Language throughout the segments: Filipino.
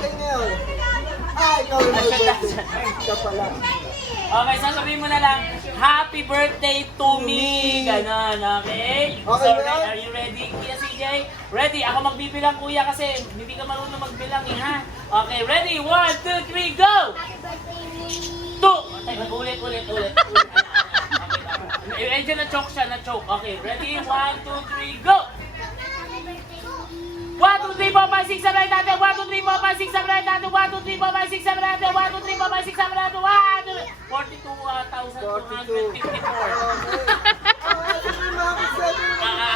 birthday ngayon? Ikaw yung may birthday. Ikaw pala. Okay, sasabihin mo na lang, happy birthday to me! Ganon, okay? Okay So, na? are you ready, Kuya CJ? Ready? Ako magbibilang, Kuya, kasi hindi ka marunong magbilang eh, ha? Okay, ready? 1, 2, 3, go! Happy birthday, Mimi! 2! Ay, ulit. Medyo na-choke siya, na-choke. Okay, ready? 1, 2, 3, go! Happy birthday, Mimi! 1, 2, 3, 4, 5, 6, 7, 8, 9, 10. 1, 2, 3, 4, 5, 6, 7, 8, 9, 10. 1, 2, 3, 4, 5, 6, 7, 8, 9, 10. 1, 2, 3, 4, 5, 6, 7, 8, 9, 10. 42,254.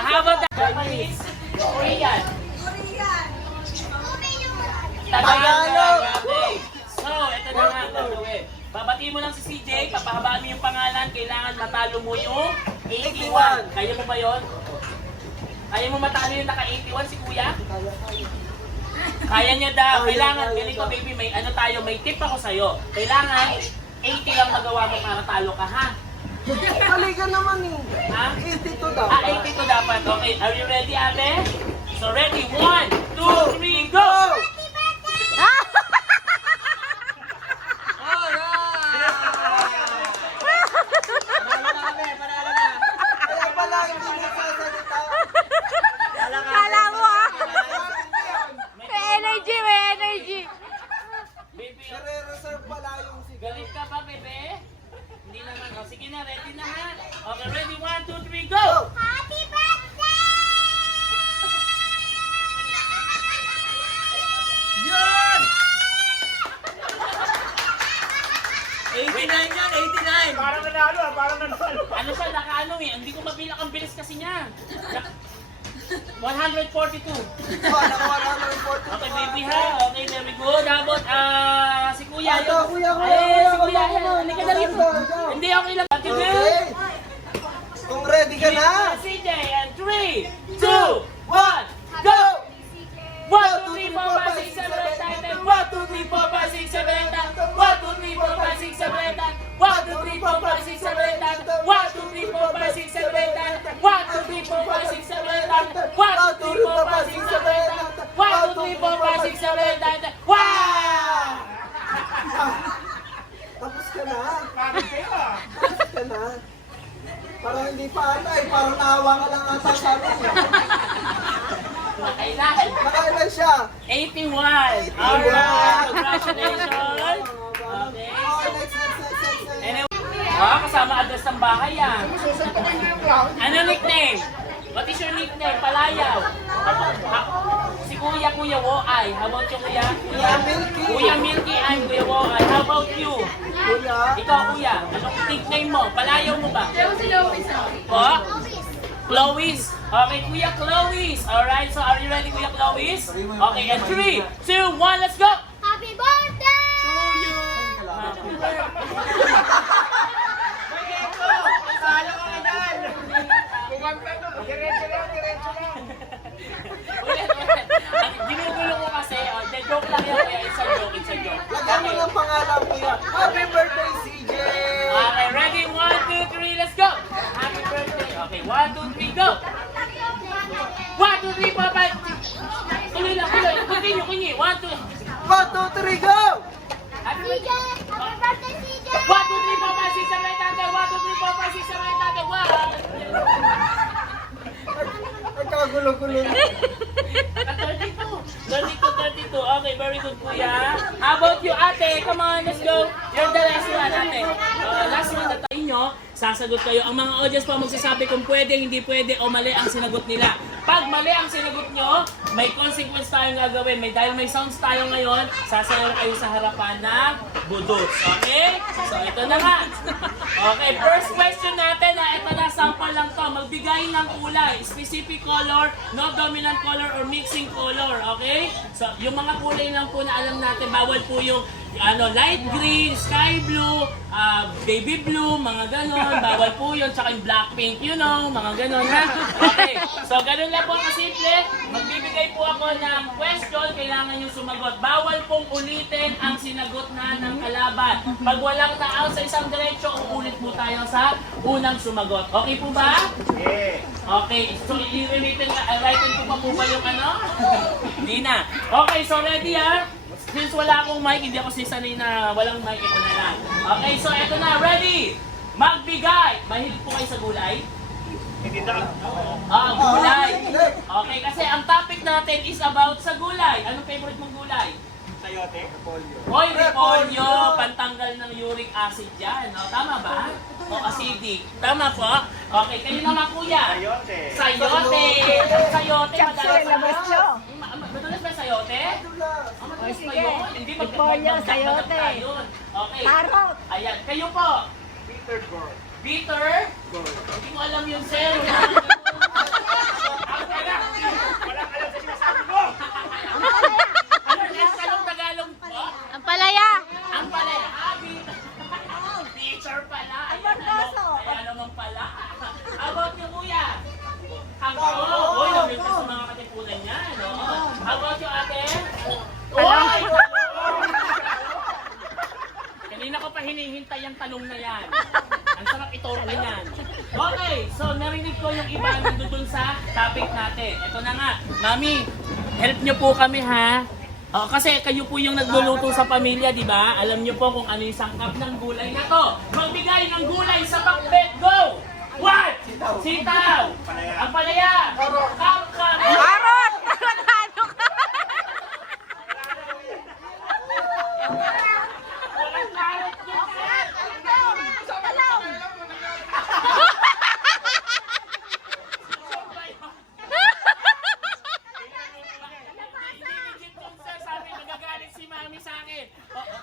How about that? Japanese? Korean? Tagalog! Okay. So, ito na nga ang gagawin. Babatiin mo lang si CJ, papahabaan mo yung pangalan, kailangan matalo mo yung 81. Kaya mo ba yun? Kaya mo matalo yung naka-81 si Kuya? Kaya niya daw. Kailangan, ganito baby, may ano tayo, may tip ako sa'yo. Kailangan, 80 lang magawa mo para talo ka, ha? Mali ka naman eh. Ha? 82 daw. 82 dapat. Okay, are you ready, ate? So ready, 1, 2, 3, go! Kaya pala hindi nagsasalita. Kala mo ah. May energy, may energy. Baby, Nare-reserve pala yung sigaw. galit ka ba, bebe? Hindi naman. O, sige na, ready na ha? Okay, ready, 1, 2, 3, go! Happy birthday! Yun! 89 yan, 89! Parang nanalo ah, parang nanalo. Ano siya, nakaano eh, hindi ko mabilang ang bilis kasi niya. 142. Nakuha na ng report. Okay, baby ha? Okay, very good. How about, si Kuya? Ito, Kuya, Ay, si Kuya, Kuya. halika na rito. Hindi, okay lang. Ate Bill. Okay. Kung ready ka na. CJ, and 3, 2, 1, go! 1, 2, 3, 4, 5, 6, 7, 8, 9, 10. 1, 2, 3, 4, 5, 6, 7, 8, 9. 1, 2, 3, 4, 5, 6, 7, 8, 9. 1, 2, 3, 4, 5, 6, 7, 8, 9. 1, 2, 3, 4, 5, 6, 7, 8, 9. 1, 2, 3, 4, 5, 6, 7, 8, 9. 1, 2, 3, 4, 5, 6, 7, 8, 9. 1, 2, 3, 4, 5, 6, 7, 8, 9. Wow! Tapos ka na. Tapos ka na. Parang hindi pa ata eh. Parang naawa ka lang ata sa akin eh. Nakailan? Nakailan siya? 81! Alright! Congratulations! Okay. Okay, next. Anyway, kasama address ng bahay yan. Ano nickname? What is your nickname? Palayaw. Si Kuya Woay. How about you, Kuya? Kuya Milky and Kuya Woay. How about you? Kuya. Ikaw, Kuya. Anong nickname mo? Palayaw mo ba? Po? Chloe's. Okay, Kuya Chloe's. Alright, so are you ready, Kuya Chloe's? Okay, and 3, 2, 1, let's go! Happy birthday! To you! Happy birthday! Ulit. Ginugulo ko kasi, the joke lang yan, kaya it's a joke. Lagyan mo ng pangalan, Kuya. Happy birthday, CJ! Okay, ready? 1, 2, 3, let's go! Happy birthday! Okay, 1, 2, 3, go! 1, 2, 3, 4, 5! Tuloy lang, tuloy. Continue. 1, 2. 1, 2, 3, go! Happy CJ! birthday! Happy birthday, CJ! 1, 2, 3, 4, 5, 6, 7, 8, 9, 10. 1, 2, 3, 4, 5, 6, 7, 8, 9, 10. 1! Nagkagulo-gulo na. 32. Okay, very good, Kuya. How about you, ate? Come on, let's go. You're the last one, ate. Last one na tayo nyo. Sasagot kayo. Ang mga audience pa magsasabi kung pwede, hindi pwede, o mali ang sinagot nila. Pag mali ang sinagot nyo, may consequence tayong gagawin. Dahil may sounds tayo ngayon, sasayaw kayo sa harapan ng budots. Okay? So, ito na nga. Okay, first question natin, ito na, sample lang to. Magbigay ng kulay, specific color, no dominant color, or mixing color. Okay? So, yung mga kulay lang po na alam natin, bawal po yung light green, sky blue, baby blue, mga ganon. Bawal po yun. Tsaka yung black pink, mga ganon, ha? Okay. So, ganon lang po kasimple. Magbibigay po ako ng question. Kailangan nyo sumagot. Bawal pong ulitin ang sinagot na ng kalaban. Pag walang tao sa isang diretsyo, uulit po tayo sa unang sumagot. Okay po ba? Yeah. Okay. So, i-related na, writing ko pa po ba yung ano? Hindi na. Okay, so ready, ha? since wala akong mic, hindi ako sisanay na walang mic, ito na lang. Okay, so ito na, ready? Magbigay! Mahilig po kayo sa gulay? Hindi na. Gulay. Okay, kasi ang topic natin is about sa gulay. Anong favorite mong gulay? Sayote. Hoy, repolyo, pantanggal ng uric acid yan. No? Tama ba? O acidic. Tama po? Okay, kayo naman kuya. Sayote. Sayote. Sayote, madalas. siya. Madalas ba sayote? Madalas ba yun? Hindi Repolyo, sayote. yun. Okay. Parot. Ayan, kayo po. Bitter gourd. Bitter? Hindi ko alam yun, sir. Walang alam sa sinasabi mo! Ano yung tanong Tagalog po? Ang palaya. Ang palaya. Teacher pala. Ayan naman pala. How about you, kuya? Kangko. Uy, nabigtas sa mga katipunan niya. No? How about you, ate? Uy! Kanina ko pa hinihintay ang tanong na yan. Ang sarap itorta yan. Okay, so narinig ko yung iba nandun sa topic natin. Ito na nga. Mami, help nyo po kami ha. Kasi kayo po yung nagluluto sa pamilya, di ba? Alam nyo po kung ano yung sangkap ng gulay na to. Magbigay ng gulay sa pakbet. Go! What? Sitaw. Ang palaya. Kangkang. Parot. Ano ka? Walang karot yun, sir. Hindi legit yun, sir. Sabi, nagagalit si mami sa akin.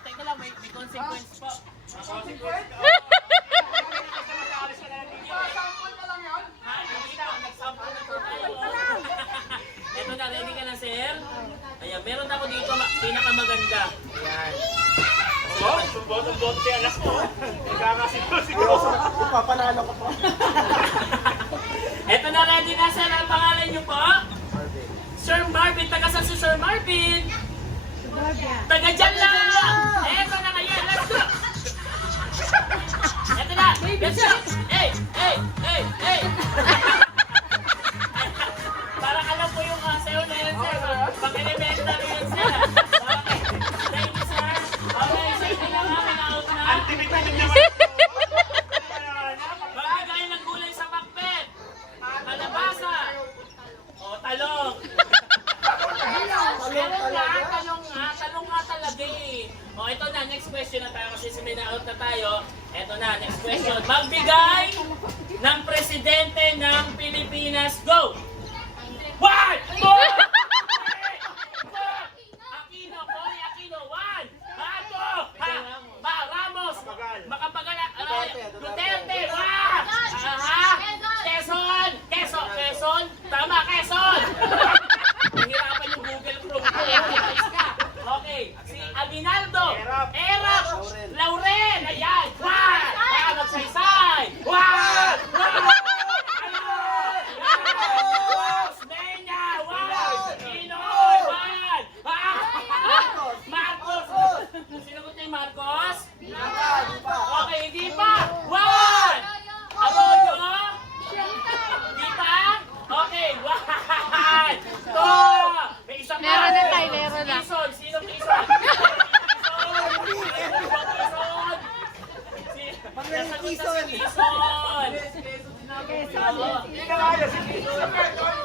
Teka lang, may consequence po. Consequence? Ito na, ready ka na, sir? Ayan, meron ako dito pinakamaganda. Ayan. Sumbot siya alas mo. Nagkakasiguro. Papanalo ko po. Ito na, ready na, sir. Ang pangalan niyo po? Sir Marvin. Taga saan si Sir Marvin? Taga dyan lang! Eto na ngayon, let's go! Eto na, let's go! Hey! Hey! Hey! Hey! Parang alam ko yung sayo na yun, sir. Pag-elementary yun, sir. Okay. Thank you, sir. Okay, so ito na nga, pina-out na. Anti-bitin naman. Magbigay ng gulay sa pakbet. Kalabasa. O, talong. Talong nga talaga eh. O, ito na, next question na tayo kasi sumina-out na tayo. Ito na, next question. Magbigay ng presidente ng Pilipinas. Go! 1, 2, 3, 4. Aquino, Cory Aquino. 1, 2, Ramos. Makapagal. Duterte. Quezon. Tama, Quezon. Nahirapan yung Google Chrome ko. Okay. Si Aguinaldo. Erap. Lauren. Ayan. 1. Magsaysay. 1. Osmeña. 1. Pinoy. 1. Marcos. Sinagot niya yung Marcos? Okay, hindi pa. 1. Arroyo. Hindi pa? Okay, 1. 2. May isa pa. Meron na tayo, meron na. Quezon. Sino Quezon? Quezon.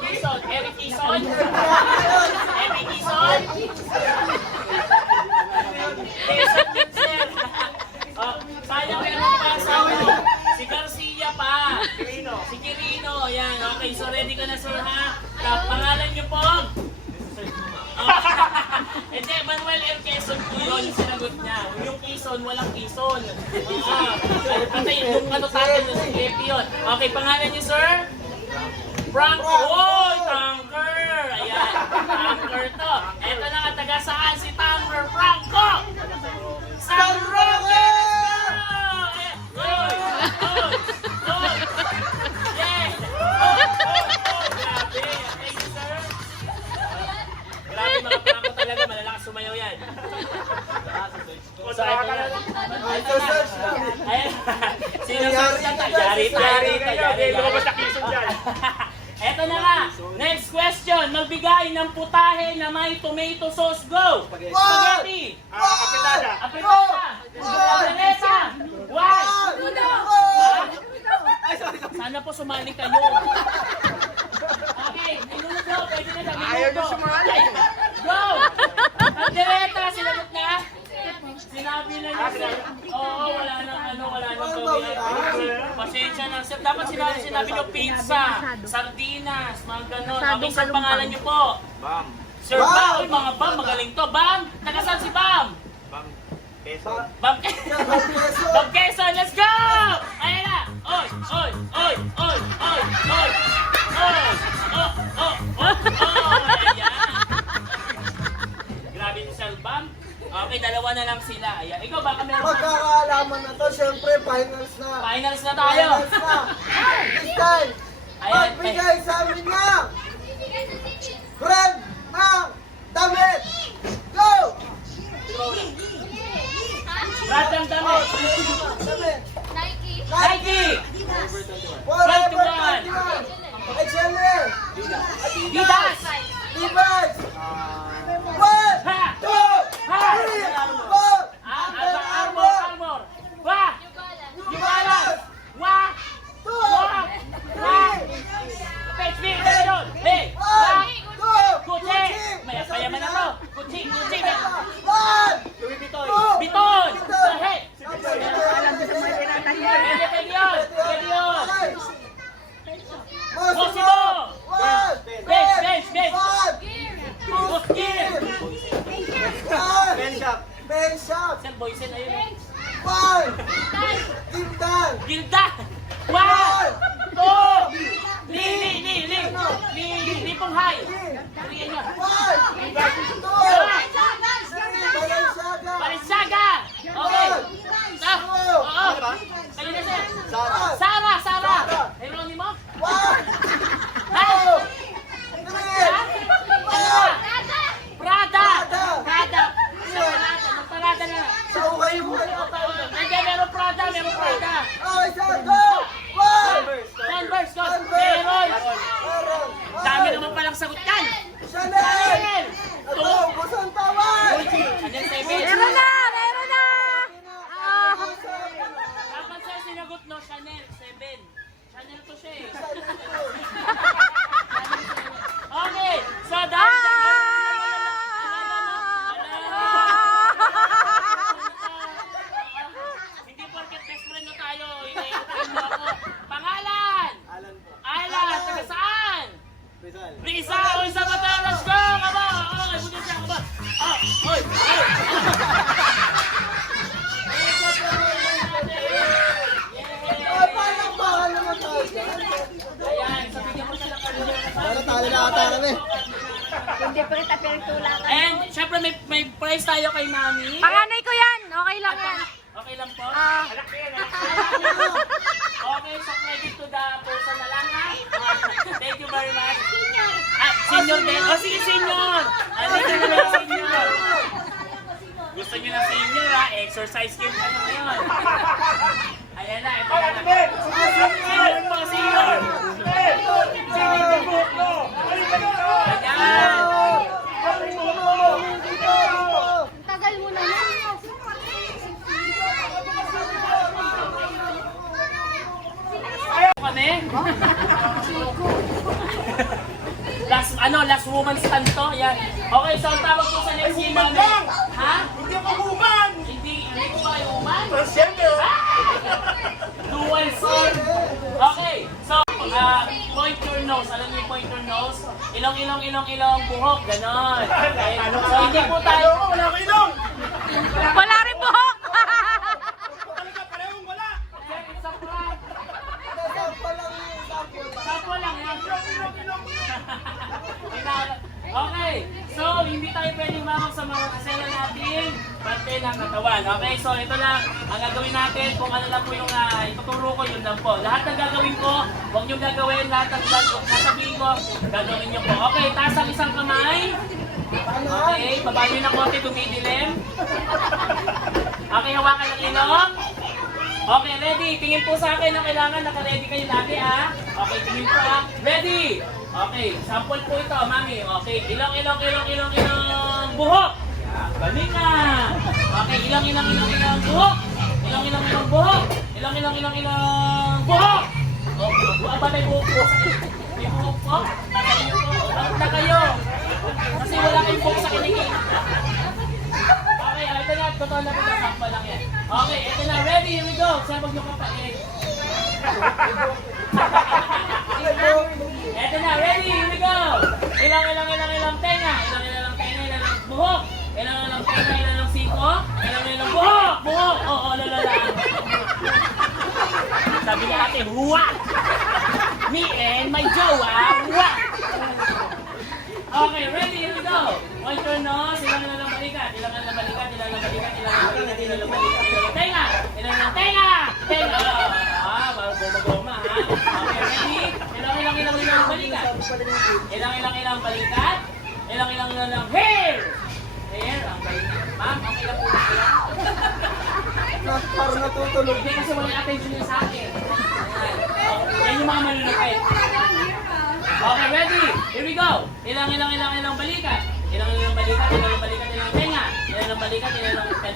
Quezon. Eric Quezon. Eric Quezon. Quezon din, sir. Sayang meron pa asawa niyo. Si Garcia pa. Si Quirino. Yan. Okay, so ready ka na, sir, ha? Pangalan niyo po? Hindi, Manuel L. Quezon po yun, yung sinagot niya. Yung Quezon, walang Quezon. Patay, yung ano tayo, yung si Epi yun. Okay, pangalan niyo, sir? Franco. Oy, Tanker. Ayan, Tanker to. Eto na nga, taga saan si Tanker Franco? San Roque! Oy! Yeah! Grabe. Thank you, sir. Grabe, mga Franco talaga. Malalakas sumayaw yan. So, ito na. Ayan. Sino, sir? Yari. Lumabas na Quezon dyan. Eto na nga. Next question. Magbigay ng putahe na may tomato sauce. Go! Spaghetti! Kapitada. Apritada! Apritada! One! Sana po sumali kayo. Okay, minuto go. Pwede na lang. Ayaw niyo sumali. Go! Apritada, sinagot na? Sinabi na niya sir. Oo, wala nang gawin. Pasensya na sir. Dapat sinabi niyo pizza, sardinas, mga ganon. Okay, sir, pangalan niyo po? Bam. Sir Bam! Uy, mga Bam, magaling to. Bam! Taga-saan si Bam? Bam. Peso. Bam Bam Quezon, let's go! Ayan na! Oy! Oy! Oy! Oy! Oy! Oy! Oy! Oh! Oh! Oh! Oh! Ayan! Grabe si Sir Bam. Okay, dalawa na lang sila. Ayan. Ikaw, baka meron ka. Magkakaalaman na to, syempre, finals na. Finals na tayo. Finals na. This time, Ayan. magbigay sa amin ng brand ng damit. Go! Brad ng damit. Damit. Nike. Nike! Forever 21. 21. H&M. Adidas! Levi's. One, Ha! two, Ha! three, four. Under Armour! Wah! New Balance. Wah! Two, Wah! Wah! Page me! Meron! Hey! Wah! one, two, Gucci! May payaman na to! Gucci! Gucci! one, two, Biton! Hey! alam mo sa mga Pwede yun! Pwede yun! Mosimo. One, Bench! one, Buskir! Ben Shop. Sir Boysen, ayun. One, Tindan. Gilda! One! Two! Li pong high! Three yun. One, two, three, Balenciaga. Balenciaga! Okay! Oo! Kayo na sir! Sara! Jeronimo? One, Ha? two, three, four. Prada! Magparada na! Sa ukay mo. Hindi, meron Prada! Okay, sir, go. One, Converse! Converse. Meron! Meron. Dami naman palang sagot yan! Chanel. Chanel! Ito, busang tawad. Chanel 7! Meron na! Meron na! Dapat sir sinagot no, Chanel 7. Chanel to siya eh. Okay, so dahil hindi porket best friend na tayo, ina-explain mo ako. Pangalan! Alan, taga saan? Rizal! Oy, sa bata, let's go! Kaba! Oy, buti siya, kaba! Oy! Ay, parang bakal naman tayo dyan. Ayan, sabihin mo siya ng kanila. Para talo na ata kami. Hindi pa kita pinagtulakan. And syempre may prize tayo kay Mami. Panganay ko yan! Okay lang yan. Okay lang po? Ah. Okay, so credit to the person na lang ha. Thank you very much. Senior din. Oh, sige senior. Dito na lang senior. Gusto nyo ng senior ha? Exercise game ka na ngayon. Ayan na, ito na. Senior po, senior. Ayan. Tagal mo naman. Kami? Last woman's stand to. Yan. Okay, so ang tawag po sa next game namin. Ha? Hindi ako human! Hindi ko ba yung woman? Transgender! Dual sword. Okay, so point your nose. Alam niyo yung point your nose? Ilong, buhok. Ganon. Okay. So hindi po tayo. Wala ko ilong! Wala rin buhok! Talaga, parehong wala! It's a prank. Sample lang yun, sample. Sample lang yan. Okay, so hindi tayo pwedeng mamang sa mga kasela natin parte ng katawan. Okay, so ito lang ang gagawin natin. Kung ano lang po yung ituturo ko, yun lang po. Lahat ng gagawin ko, huwag nyo gagawin. Lahat ng sasabihin ko, gagawin nyo po. Okay, taas ang isang kamay. Okay, baba nyo na konti, dumidilim. Okay, hawakan ng ilong. Okay, ready? Tingin po sa akin na kailangan naka-ready kayo lagi, ah. Okay, tingin po, ah. Ready? Okay, sample po ito, mami. Okay, ilong, buhok. Galing na. Okay, ilong, buhok. Ilong, buhok. Ilong, buhok. Oh, buhok ba may buhok po? May buhok po? Out na kayo. Kasi wala kayong buhok sa kinikita. Okay, ito na. Totoo na ito. Sample lang yan. Okay, ito na. Ready? Here we go. Sabag nyo kapatid. Ito na. Ready? Here we go. Ilang tenga. Ilang buhok. Ilang tenga. Ilang siko. Ilang buhok. Buhok. Oo, lalala. Sabi niya ate, huwa. Me and my jowa. Huwa. Okay, ready? Here we go. Point your nose. Ilang balikat. Ilang balikat. Tenga. Ilang tenga. Tenga. Ah, baru goma-goma, ha? Okay, ready? Ilang balikat. Ilang balikat. Ilang hair. Hair, ang balikat. Ma'am, okay lang po na yan. Parang natutulog. Hindi kasi wala yung attention niya sa akin. Ayan. Yan yung mga manunukit. Okay, ready? Here we go. Ilang balikat. Ilang balikat, ilang tenga. Ilang balikat, ilang tenga.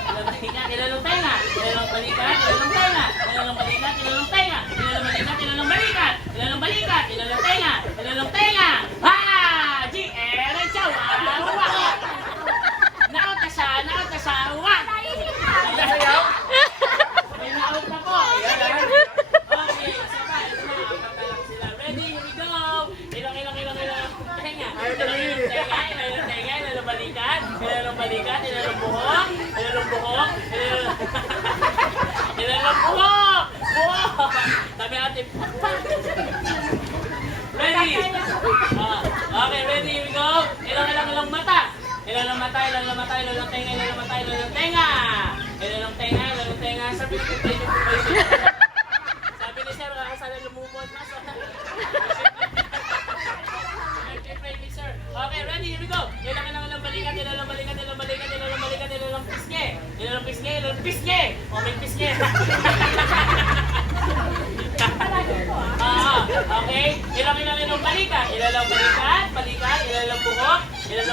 Ilang balikat, ilang tenga. Ilang balikat, ilang tenga. Ilang balikat, ilang tenga. Ilang tenga. Ha! GR ang chawa. Naot na siya. Wag! May naot na po. Ayan. Okay, isa pa. Ito na. Apat na lang sila. Ready? Here we go. Ilang tenga. Ilang tenga. Ilang balikat. Ilang buhok. Ilang buhok. Sabi ate. Ready? Okay, ready? Here we go. Ilang mata. Ilang tenga. Sabi ni sir, sana lumubot na. Okay, ready? Here we go. Ilang balikat. Ilang pisngi. Oh, may pisngi. Okay. Ilang balikat. Ilang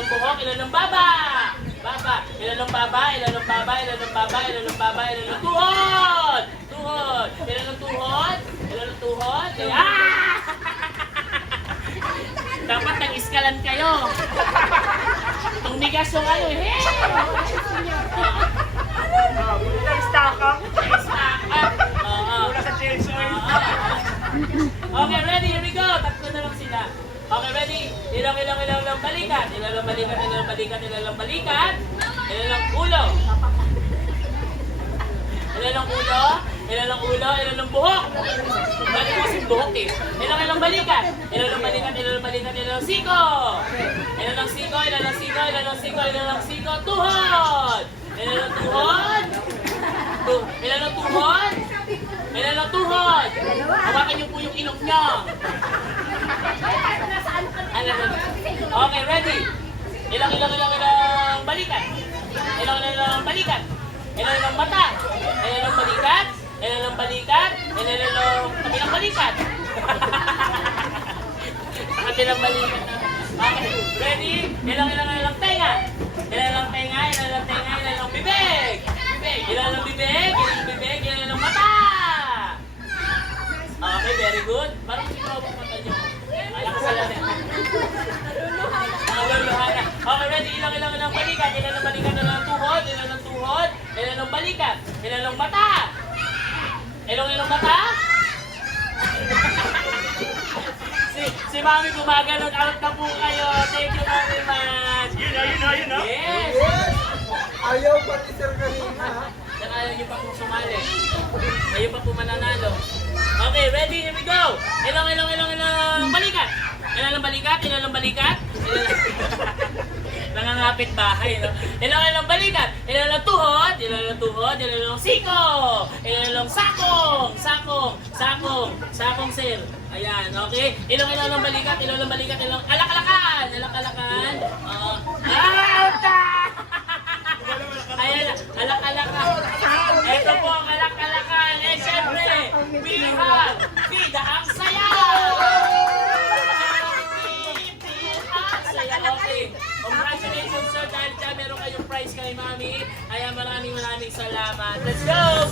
buhok. Ilang baba. Ilang tuhod. Ilang tuhod. Dapat nag-iskalan kayo. Tumigas yung ano eh. Okay, ready? Here we go. Tatlo na lang sila. Okay, ready? Ilang balikat. Ilang ulo. Ilang buhok. Balik mo kasi buhok eh. Ilang balikat. Ilang siko. Ilang siko. Tuhod. Ilang tuhod. Hawakan niyo po yung ilong niyo. Okay, ready? Ilang balikat. Ilang mata. Ilang balikat. Ilang kabilang balikat. Kabilang balikat. Okay, ready? Ilang tenga. Ilang bibig. Ilang bibig. Ilang mata. Okay, very good. Parang siguro ang mata nyo. Alam ko sila na. Okay, ready? Ilang balikat. Ilang tuhod. Ilang balikat. Ilang mata. Ilang mata? Si Mami gumaganon. Out na po kayo. Thank you very much. You know. Yes. Yes! Ayaw pa ni Sir kanina, ha? Saka ayaw niyo pa pong sumali. Ayaw pa po mananalo. Okay, ready? Here we go. Ilang balikat. Ilang balikat. Nangangapit bahay, no? Ilang balikat. Ilang tuhod. Ilang siko. Ilang sakong sir. Ayan, okay? Ilang balikat. Ilang alak-alakan. Ayan, alak-alakan. Ito po ang alak-alakan. surprise kay Mami. Ayan, maraming salamat. Let's go!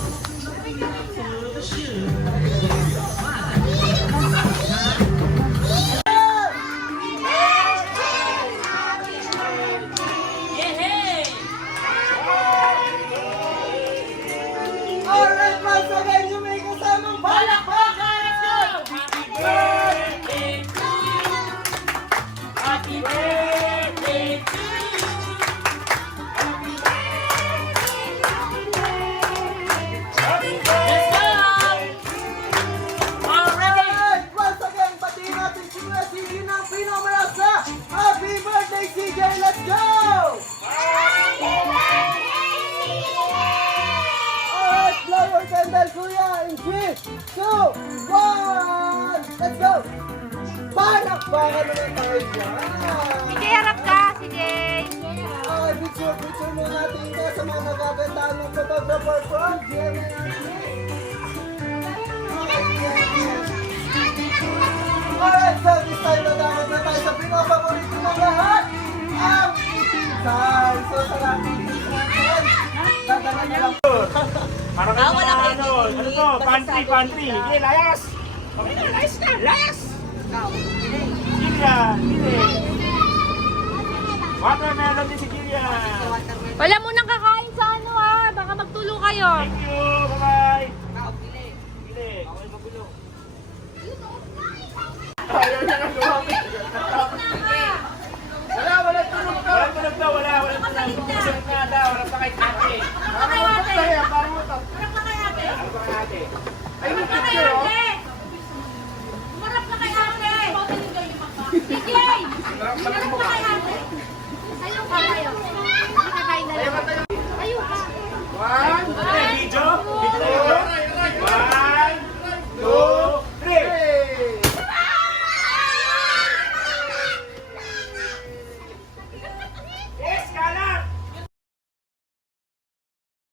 Yehey! Alright, once again, yung may kasamang Palakpakan! Let's go! Happy birthday to you! Happy birthday to you! Let's go! Already! Alright, once again, pati natin si President ng Pinomalasa. Happy birthday, CJ! Let's go! Alright, blow your candle, kuya, in 3, 2, 1! Let's go! Palakpakan naman tayo dyan! Sige, harap ka. Sige. Okay, picture mo natin ka sa mga nagagandaan ng photographer from GMA. Alright, so this time nadamag na tayo sa pinapaborito ng lahat, ang itinsan. So sa lahat ng itinsan, dadala na lang. Para kayo mga ano to? Pantry. Sige, layas! Okay na, layas na! Layas! Kilian, pili! Watermelon din si Kilian! Wala munang kakain sa ano ah. Baka magtulo kayo. Thank you! Bye-bye! Pili! Okay, magulo. Ayaw niya nagawa.